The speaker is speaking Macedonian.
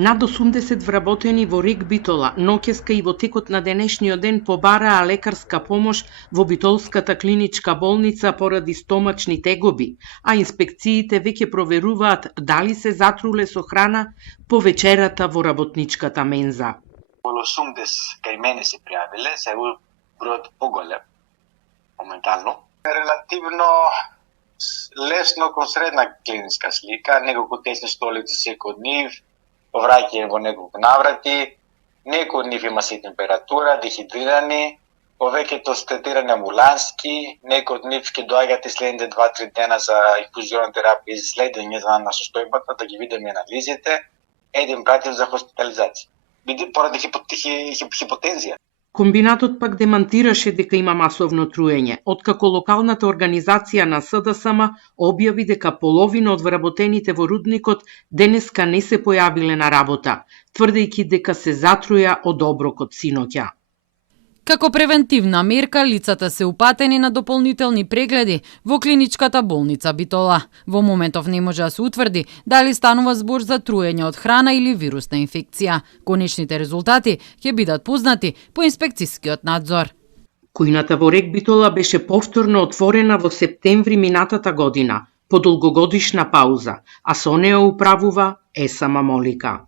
Над 80 вработени во РИК Битола ноќеска и во текот на денешниот ден побараа лекарска помош во Битолската клиничка болница поради стомачни тегоби, а инспекциите веќе проверуваат дали се затруле со храна по вечерата во работничката менза. Околу 80 кај мене се пријавиле, се бројот поголем моментално. Релативно лесно кон средна клиничка слика, неколку тесни столици секој од нив, повраќање во неколку наврати, некој од нив има се температура, дехидрирани, повеќето се третирани амбулански, некој од нив ќе доаѓаат и следните 2-3 дена за инфузионна терапија и следење на состојбата, да ги видиме анализите, еден пратив за хоспитализација. Поради хипотензија. Комбинатот пак демантираше дека има масовно труење, откако локалната организација на СДСМ објави дека половина од вработените во рудникот денеска не се појавиле на работа, тврдејќи дека се затруја од оброкот синоќа. Како превентивна мерка, лицата се упатени на дополнителни прегледи во клиничката болница Битола. Во моментов не може да се утврди дали станува збор за труење од храна или вирусна инфекција. Конечните резултати ќе бидат познати по инспекцискиот надзор. Кујната во РИК Битола беше повторно отворена во септември минатата година, по долгогодишна пауза, а со неа управува Есама Молика.